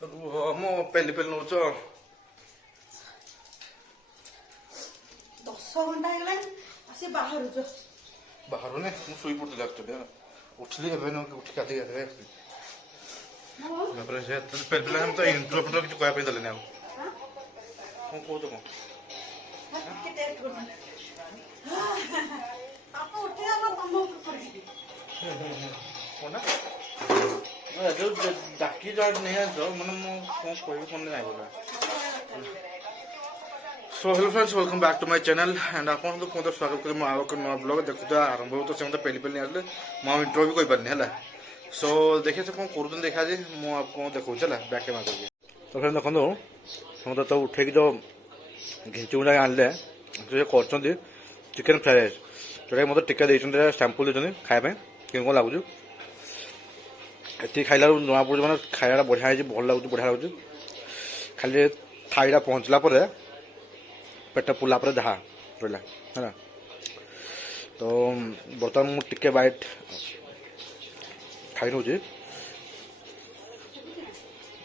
ମୁଁ ପେଲି ପେଲି ନଉଛ 10 ଘଣ୍ଟା ହେଇଗଲାଣି ଆସି ବାହାରୁଛ। ବାହାରୁନି ମୁଁ ଶୋଇ ପଡୁଥିଲି ଆକ୍ଚୁଆଲି ଉଠିଲି ଏବେ ଉଠି ଗାଧେଇ ଗାଧେଇ ତାପରେ ସେ ପେଲି ପେଲି ଆମେ ତ ଇଣ୍ଟ୍ରୋ ଫିଣ୍ଟ୍ରୋ କିଛି କହିବା ପାଇଁ ଦେଲେନି ଆଉ କଣ କହୁଛ କଣ ଟିକେ ଟେଷ୍ଟ କରୁଛନ୍ତି। ବାପା ଉଠିଲା ତମ ଉପରେ ପଡିଯିବି। କଣ ଯୋଉ ଡାକି ଯାହା ନେଇ ଆସ ମାନେ ମୁଁ କଣ କହିବି କଣ ନାହିଁ ବୋଲା so hello friends welcome back to my channel and आपको तो स्वागत करें आउ एक नया ब्लॉग देखते आरंभ हो तो से पेली पेली आसले मुझे इंट्रो भी कहींपारे है सो देखिए से कौन कर देखा जी मुझे देखा बैक कैमेरा करके तो फ्रेंड देखो समझे तो उठे जो घिंची गुंडा आनले कर चिकेन फ्राइड राइस जोटा मतलब टिका देते सैंपल देते खायापी कौन लगुच ये खाइला जना पड़े मैंने खाया बढ़िया है भल लगुच बढ़िया लगुच खाली थाईटा पहुँचला पेट पुला पर जहाँ रहा है तो बर्तमान मुझे टिके बाइट खाई नौ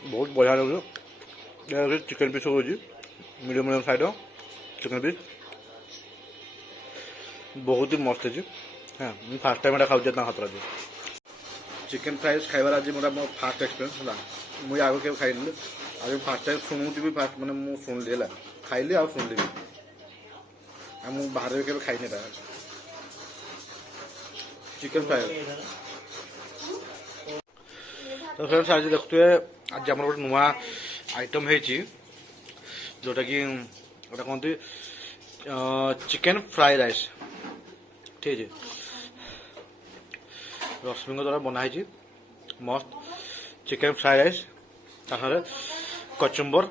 बहुत बढ़िया लगे चिकेन पीस हो medium medium side chicken piece बहुत ही मस्त है हाँ मुझे फास्ट टाइम एटा खाऊँ हाथ आज चिकेन फ्राइज खाइबार आज मोर मो फास्ट एक्सपीरियंस है मुझे आगे के खाई आज फास्ट टाइम शुणुची भी फास्ट मैंने मुझे शुणिली है खाइली आ शुणिली भी मुझे बाहर भी कभी खाई नहीं चिकेन फ्राई तो फ्रेंड्स आज देखते आज आम गोटे नुआ आइटम है जोटा कि गोटे कहते चिकेन फ्राई राइस ठीक है रश्मि द्वारा बनाई मस्त चिकेन फ्राई राइस ताकि कचुम्बर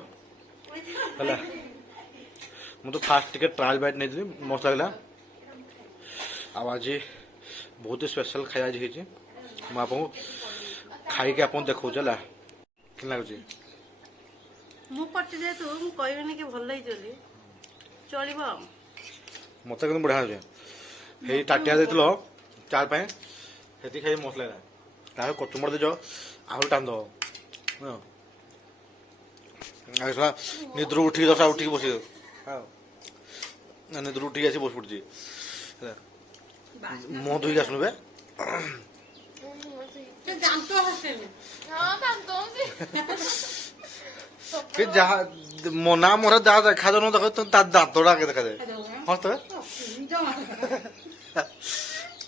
है मुझे तो फास्ट टिके ट्रायल बैट नहीं मस्त लगे आज बहुत ही स्पेशल खाया आज मुझे आपको खाई आप देखा कि लगुच ମୁଁ ପଟି ଯେହେତୁ ମୁଁ କହିବିନି କି ଭଲ ହେଇଛି ବୋଲି ଚଳିବ ଆଉ मत कि बढ़िया हो टाटिया दे चार पाए से खाई मस्त लगा तार कचुम्बर देच आहु टान दब निद्र उठिक 10 उठिक बस निद्र उठिक आसी बस पड़ी मुह धोई आसनु बे जहाँ मना मोर जहाँ देखा जाए देख दाँतटा देखा जाए हाँ तो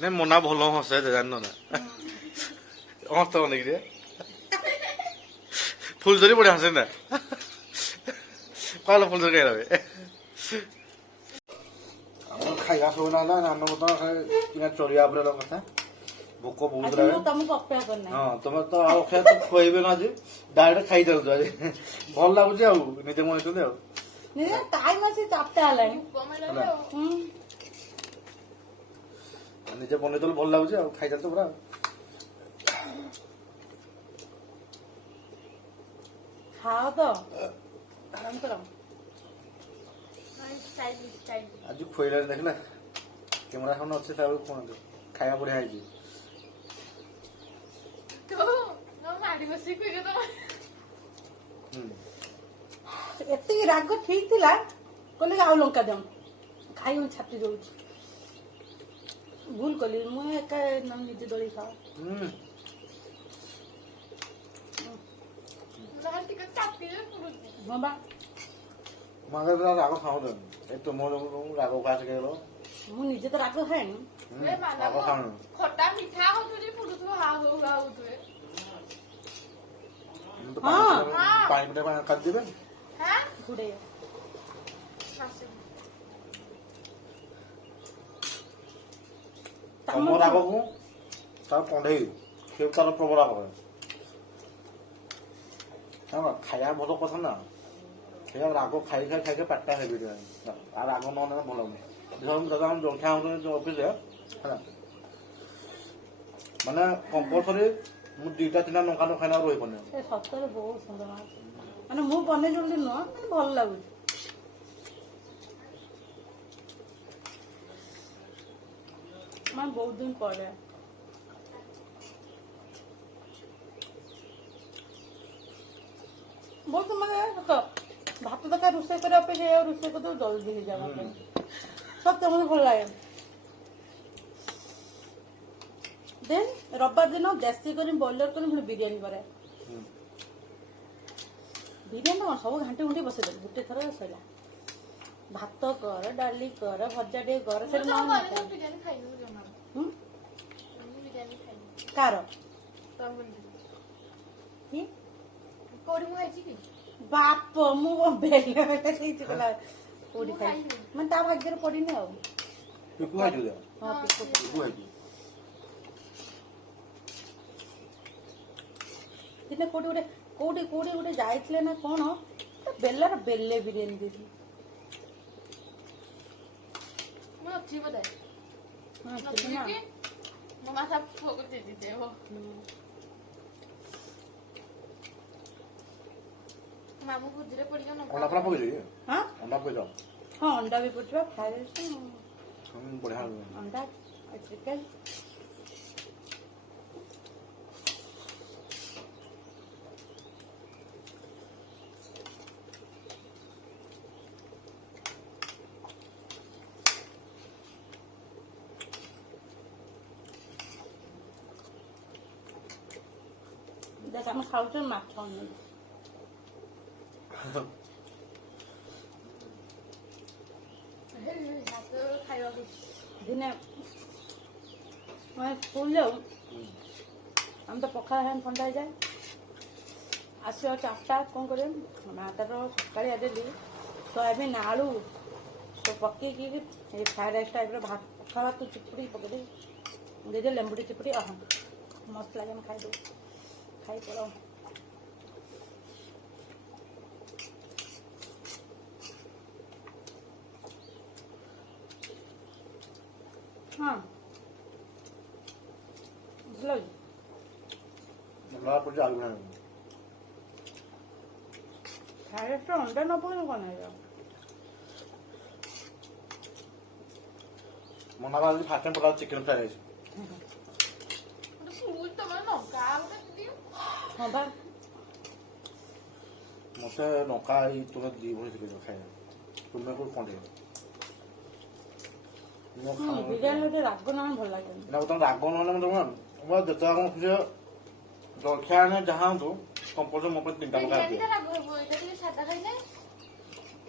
नहीं मना भल हसे जान ना हाँ तो अनेक फुलझरी बढ़िया हसे ना कहला फुलझरी कह रहे खाइबा सब ना आम चलिया कथा भोक बहुत हाँ तुम तो आखिर तो खुएबे ना आज डायरेक्ट खाई जाऊ आज भल लगुच निजे मन निजे बन भल लगुच खाई चलते पूरा खाओ तो आराम करो आज खुएला देखला कैमरा फोन अच्छे खाया बढ़िया है ଏତିକି ରାଗ ଠିକ ଥିଲା କହିଲେ ଆଉ ଲଙ୍କା ଦିଅ ଖାଇ ଛାତି ଦଉଛି ଭୁଲ କଲି ମୁଁ ଏକା ନିଜେ ଦଳି ଖାଅ ହଁ ବା राग खाऊ तुम राग खा सके ମୁଁ ନିଜେ ତ ରାଗ ଖାଏନି राग खाऊ ଖଟା ମିଠା ହଉଥିବ ଫୁଟୁଥିବ ହାଉ ହଉଥିବେ पानी मिठा कर देवे ଘୁଡେଇ तम राग को तार कंडे से तार प्रबल राग खाया बहुत कथा ना राग खाई खाई खाई पेटा है राग न भल दादा जलखिया ऑफिस माने कंपलसरी मु 2-3 लंका न खाना रही पड़े सतरे बहुत सुंदर माने मु बने जल्दी नुह भल लगुच मैं बहुत दिन पड़े ବହୁତ ମାନେ ସତ ଭାତ ତରକାରୀ ରୋଷେଇ କରିବା ଅପେକ୍ଷା ଏଇଆ ରୋଷେଇ କରିଦେବ ଜଲ୍ଦି ହେଇଯାଏ ମତେ ସତ ମତେ ଭଲ ଲାଗେ। ଦେନ୍ ରବିବାର ଦିନ ଦେଶୀ କରି ବ୍ରଏଲର କରି ପୁଣି ବିରିୟାନୀ କରେ। ବିରିୟାନୀ କଣ ସବୁ ଘାଣ୍ଟି ଘୁଣ୍ଟି ବସେଇଦେବି ଗୋଟେ ଥର ସରିଲା। ଭାତ କର ଡାଲି କର ଭଜା ଟିକେ କର ସେଠି ମୁଁ ନହେଲେ ତ ବିରିୟାନୀ ଖାଇନି ଜମା। ହୁଁ ମୁଁ ବିରିୟାନୀ ଖାଇନି। କାର ତମ ବୋଲି। କି କୋଉଠି ମୁଁ ଖାଇଛି କି? ବାପ ମୁଁ କଣ ବେଲେ ହେଇଛି କହିଲା କୋଉଠି ମୁଁ ଖାଇ ଖାଇନି। ମାନେ ତା ଭାଗ୍ୟରେ ପଡିନି ଆଉ। ପିକୁ ଖାଇଛୁ ଯା ହଁ ପିକୁ ପିକୁ ଖାଇଛୁ ଦିନେ କୋଉଠି ଗୋଟେ ଯାଇଥିଲେ ନା କଣ ବେଲାର ବେଲେ ବିରିୟାନୀ ଦେଇଥିଲି। ମୁଁ ଅଛି ବୋଧେ। ହଁ ଥିଲା ନଥିଲି ନା। କି? ମୋ ମାଥା ପୁଅକୁ ଦେଇଦେଇଛି ହବ। ହୁଁ। ମାମୁଁ ଭୋଜିରେ ପଡିକି ଅଣ୍ଡା ଫଣ୍ଡା ପକେଇଛୁ କି ହଁ ଅଣ୍ଡା ପକେଇଛ ହଁ ଅଣ୍ଡା ବି ପଡିଯିବ ଫ୍ରାଏ ରାଇସ୍ ବଢିଆ ଅଣ୍ଡା ଚିକେନ ଦେଖ ଆମେ ଖାଉଛୁ ମାଛ ଅନେଇ ହାତ ଖାଇବାକୁ। ଦିନେ ମାନେ ସ୍କୁଲ ଯାଉ ଆମେ ତ ପଖାଳ ଖାଇ ଥଣ୍ଡା ହେଇଯାଏ ଆସିବ 4ଟା କ'ଣ କରିବ ମା ତାର ସକାଳିଆ ଦେଲି ସୋୟାବିନ୍ ଆଳୁ ସବୁ ପକେଇକି ଏ ଫ୍ରାଏଡ୍ ରାଇସ୍ ଟାଇପ୍ର ପଖାଳ ଭାତ ଚିପୁଡ଼ି ପକେଇ ଦେଇଦେଲି ଲେମ୍ବୁ ଟିକେ ଚିପୁଡ଼ି ମସ୍ତ ଲାଗେ ଆମେ ଖାଇଦେବୁ ଖାଇ ପଳାଉ। ହଁ ଭଲ ଲାଗୁଛି ଅଣ୍ଡା ପଡିଛି ଆଳୁ ଖାଇବୁ ଫ୍ରାଏଡ୍ ରାଇସ୍ଟା ଅଣ୍ଡା ନ ପକେଇଲେ କ'ଣ ହେଇଯାଉ ମନା କଲି ଫାଷ୍ଟ ଟାଇମ୍ ପକାଉ ଚିକେନ ଫ୍ରାଏ ରାଇସ୍ ସ୍କୁଲ ତମର ଲଙ୍କା ଗୋଟେ ଦିଅ। ହଁ ବା ମତେ ଲଙ୍କା ଏଇ ତୁମେ ଦି ଭଳି ଶିଖେଇଛ ଖାଇବା ତୁମେ କୋଉ କ'ଣ ଟିକେ ବିରିୟାନୀ ଗୋଟେ ରାଗ ନହେଲେ ଭଲ ଲାଗେନି। ନା ତମ ରାଗ ନହେଲେ ମତେ କଣ ମୋର ଯେତେ ରାଗ ଖୁସି ଜଳଖିଆ ଆଣେ ଯାହା ହନ୍ତୁ କମ୍ପଲସରି ମୋ ପାଇଁ 3ଟା ପକା ବିରିୟାନୀଟା ରାଗ ହେବ ଏଇଟା ଟିକେ ସାଧା ଖାଇଲେ।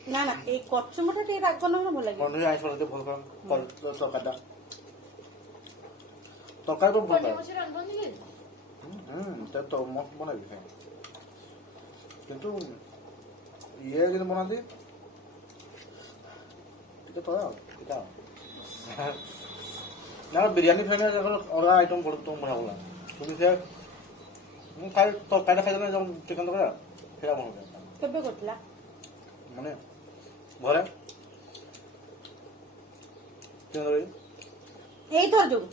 ନା ନା ଏଇ କଚୁମ୍ବରଟା ଟିକେ ରାଗ ନହେଲେ ଭଲ ଲାଗିବ। କଣ୍ଢେଇ ଆଇଁଷ ଟିକେ ଭଲ ତରକାରୀଟା ତରକାରୀ ତ ଭଲ ପନିର ଖାଏ ମସଲା ରାନ୍ଧନ୍ତି କି? ସେ ତ ମସ୍ତ ବନାଇବି ଖାଏ କିନ୍ତୁ ଇଏ ଯେମିତି ବନାନ୍ତି ଟିକେ ତଳେ ଆଉ ଟିକେ ଆଉ ନା ବିରିୟାନୀ ଫ୍ରାଏ ଅଲଗା ଆଇଟମ୍ ପଡ଼ୁ ତୁମ ବଢ଼ିଆ ଭଲ তুমি ସେ ମୁଁ ଖାଇ ତରକାରୀଟା ଖାଇଦେଲେ ଯେଉଁ ଚିକେନ୍ ତରକାରୀ ସେଇଟା ଭଲ ଲାଗେ କେବେ କରିଥିଲା ମାନେ ଘରେ ଚିକେନ୍ ତରକାରୀ ଏଇଥର ଯୋଉ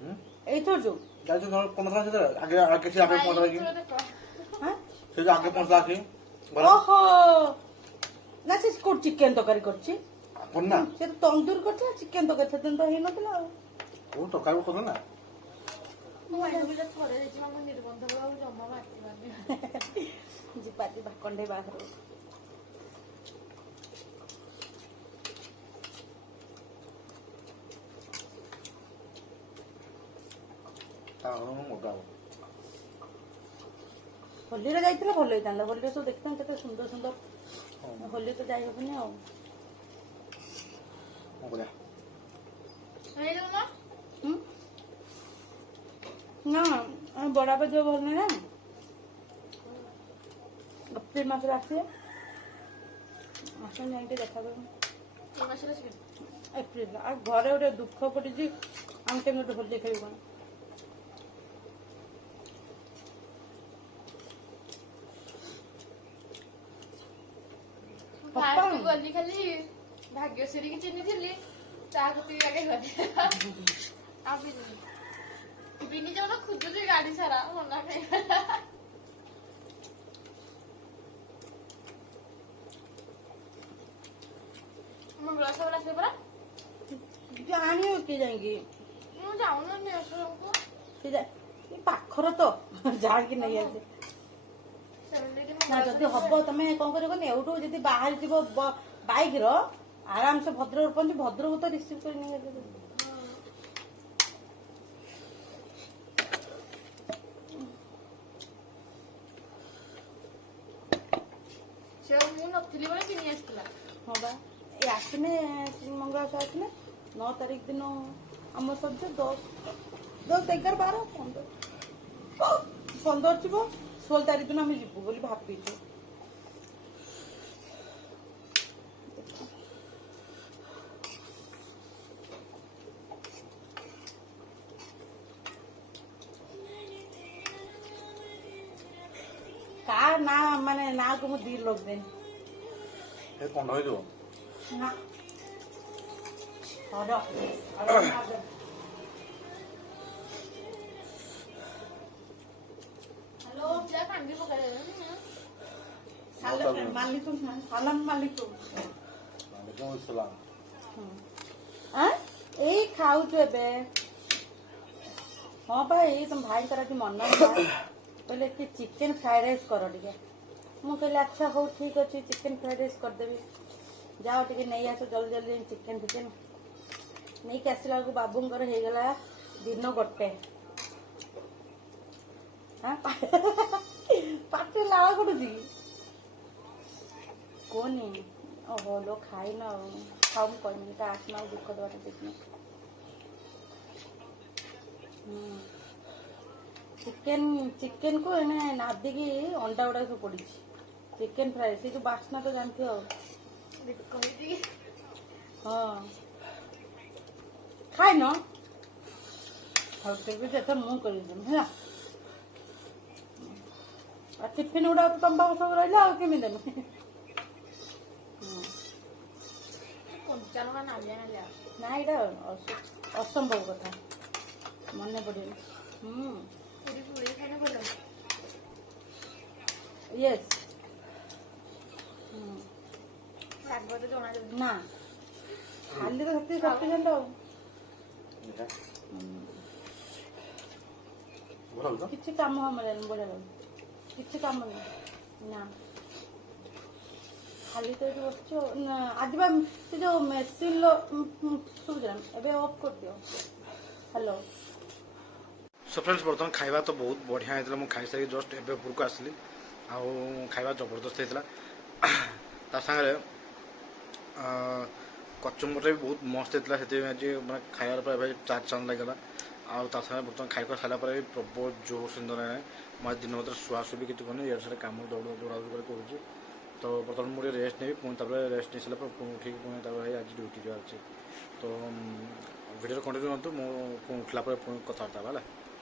ହୁଁ ଏଇଥର ଯୋଉ ଯାଇଛୁ ଧର 15 ସେଥିରେ ଆଗେ କିଛି ଆଗେ ପହଞ୍ଚା କି ମାଇଁ ଦେଖ। ହଁ ସେ ଯୋଉ ଆଗେ ପହଞ୍ଚା କି ଓହୋ ନା ସେ କୋଉଠି ଚିକେନ ତରକାରୀ କରିଛି କରୁନା ସେ ତ ତନ୍ଦୁର କରିଥିଲା ଚିକେନ ତରକାରୀ ସେଦିନ ତ ହେଇନଥିଲା ଆଉ କୋଉ ତରକାରୀ କରୁ ନା ମୁଁ ଭାଇକୁ ଥରେ ଦେଇଛି ମାମୁଁ ନିର୍ବନ୍ଧ ଆଉ ଜମା ବାଟିବାନି। ଯିବା ଯିବା କଣ୍ଢେଇ ବାହାଘର ମଜା ହବ ହୋଲିରେ ଯାଇଥିଲେ ଭଲ ହେଇଥାନ୍ତା ହୋଲିରେ ସବୁ ଦେଖିଥାନ୍ତି କେତେ ସୁନ୍ଦର ସୁନ୍ଦର ହୋଲି ତ ଯାଇ ହବନି ଆଉ ବଢିଆ ହେଇଯାଉ ନା ହୁଁ? ନା ଆମ ବଡାପା ଝିଅ ଭଲ ନାହିଁ ନା ଏପ୍ରିଲ ମାସରେ ଆସିବେ ଆସନ୍ତୁ ଯାଇକି ଦେଖା କରିବୁ এই মাসের আসবে ଏପ୍ରିଲ ଆଉ ଘରେ ଗୋଟେ ଦୁଃଖ ପଡିଛି ଆମେ କେମିତି ଗୋଟେ ହୋଲି ଖେଳିବୁ କଣ ଫାଷ୍ଟ ଗଲି ଖାଲି ଭାଗ୍ୟଶ୍ରୀ କି ଚିହ୍ନିଥିଲି ତାକୁ ତୁଇ ଆଗେ ଗଲି ଆଉ ବିନି ଯାଉନ ଖୋଜୁଛି ଗାଡି ସାରା ମନା ଖାଇ ମୋ ଗ୍ଲାସ ଆସିବ ପରା ଜାଣିବ କିଏ ଯାଇକି ମୁଁ ଯାଉନି ଆସକୁ ସେ ପାଖର ତ ଯାଇକି ନେଇ ଆସେ ସେମିତି ନା ଯଦି ହବ ତମେ କଣ କରିବ କହିଲେ ଏଉଠୁ ଯଦି ବାହାରିଯିବ ବାଇକର ଆରାମସେ ଭଦ୍ରକ ପହଞ୍ଚି ଭଦ୍ରକ ତ ରିସିଭ୍ କରି ନେଇ ସେ ମୁଁ ନଥିଲି ବୋଲି କିଣି ଆସିଥିଲା। ହଁ ବା ଏ ଆସିନେ ମଙ୍ଗଳବାର ଆସିନେ 9 ତାରିଖ ଦିନ ଆମ ସବ୍ଜ 10 11 12 15 ଥିବ 16 ତାରିଖ ଦିନ ଆମେ ଯିବୁ ବୋଲି ଭାବିଛୁ। କା ନା ମାନେ ନାକୁ ମୁଁ 2 ଲୋକ ଦେନି ଏ କଣ୍ଡ ହେଇଯିବ ନା ହ୍ୟାଲୋ ଯା କାନ୍ଦି ପକାଇଦେବେ। ମାଲିକ ସାଲାମ ମାଲିକ ଏଇ ଖାଉଛୁ ଏବେ। ହଁ ପା ଏଇ ତମ ଭାଇଙ୍କର ଆଜି ମନ ହେଲା କହିଲେ କି ଚିକେନ ଫ୍ରାଏଡ ରାଇସ୍ କର ଟିକେ। ମୁଁ କହିଲି ଆଚ୍ଛା ହଉ ଠିକ ଅଛି ଚିକେନ ଫ୍ରାଏଡ ରାଇସ୍ କରିଦେବି। ଯାଅ ଟିକେ ନେଇ ଆସ ଜଲ୍ଦି ଜଲ୍ଦି ଚିକେନ ଫିକେନ ନେଇକି ଆସିଲା ବେଳକୁ ବାବୁଙ୍କର ହେଇଗଲା ଦିନ 1। ପାଟିରେ ଲାଳ ପଡୁଛି କୁହନି। ଓହୋ ଲୋ ଖାଇନ ଆଉ ଖାଉ ମୁଁ କହିନି ତା ଆତ୍ମା ଦୁଃଖ ଦେବାଟା ଠିକ ନୁହେଁ। ଚିକେନ କୁ ଏଣେ ନାଦିକି ଅଣ୍ଡା ଗୁଡା ସବୁ ପଡିଛି। ଚିକେନ ଫ୍ରାଏ ସେ ଯୋଉ ବାସ୍ନା ତ ଜାଣିଥିବ ଆଉ। କହିଛି ହଁ ଖାଇନ ହଉ ତେବେ ସେଟା ମୁଁ କରିଦେବି ହେଲା। ଆଉ ଟିଫିନ ଗୁଡା ତମ ପାଖକୁ ସବୁ ରହିଲା ଆଉ କେମିତି ଦେବି। କଞ୍ଚା ଲଙ୍କା ନାଲିଆ ନାଲିଆ ନା ଏଇଟା ଅସମ୍ଭବ କଥା ମନେ ପଡିବ। ପୁରୀ ପୁରୀ ଖାଇଲେ ଭଲ। ୟେସ୍ ରାଗ ତ ଜଣା ଯାଉଛି। ନା ଖାଲି ତ ସେତିକି ସଫିସିଏଣ୍ଟ ଆଉ। କିଛି କାମ ମିଳେନି ବଢିଆ ଲାଗୁଛି କିଛି କାମ ନାହିଁ ନା ଖାଲି ତ ଏଠି ବସିଛୁ ନା। ଆଜି ବା ସେ ଯୋଉ ମେସିନ ଶୁଭୁଛି ଏବେ ଅଫ୍ କରିଦିଅ। ହ୍ୟାଲୋ ସୋ ଫ୍ରେଣ୍ଡସ୍ ବର୍ତ୍ତମାନ ଖାଇବା ତ ବହୁତ ବଢ଼ିଆ ହେଇଥିଲା। ମୁଁ ଖାଇସାରିକି ଜଷ୍ଟ ଏବେ ଉପରକୁ ଆସିଲି ଆଉ ଖାଇବା ଜବରଦସ୍ତ ହେଇଥିଲା। ତା ସାଙ୍ଗରେ କଚୁମ୍ବରଟା ବି ବହୁତ ମସ୍ତ ହେଇଥିଲା। ସେଥିପାଇଁ ଆଜି ମାନେ ଖାଇବାର ପରେ ଭାଇ ଚାନ୍ଦ ଲାଗିଗଲା। ଆଉ ତା ସାଙ୍ଗରେ ବର୍ତ୍ତମାନ ଖାଇବା ସାରିଲା ପରେ ବି ପ୍ରବଳ ଜୋର ସୁନ୍ଦର ନାହିଁ। ମୁଁ ଆଜି ଦିନ ଭିତରେ ଶୁଆଶୁଇ ବି କିଛି କରୁନି। ଇଆଡ଼େ ସିଆଡ଼େ କାମ ଦୌଡ଼ାଦୌଡ଼ି କରି କରୁଛି। ତ ବର୍ତ୍ତମାନ ମୁଁ ଟିକେ ରେଷ୍ଟ ନେବି ପୁଣି ତାପରେ ରେଷ୍ଟ ନେଇ ସାରିଲା ପରେ ପୁଣି ଉଠିକି ପୁଣି ତାପରେ ଭାଇ ଆଜି ଡ୍ୟୁଟି ଯିବାର ଅଛି। ତ ଭିଡ଼ିଓରେ କଣ୍ଟିନ୍ୟୁ କରନ୍ତୁ। ମୁଁ ପୁଣି ଉଠିଲା ପରେ ପୁଣି କଥାବାର୍ତ୍ତା ହେବା ହେଲା।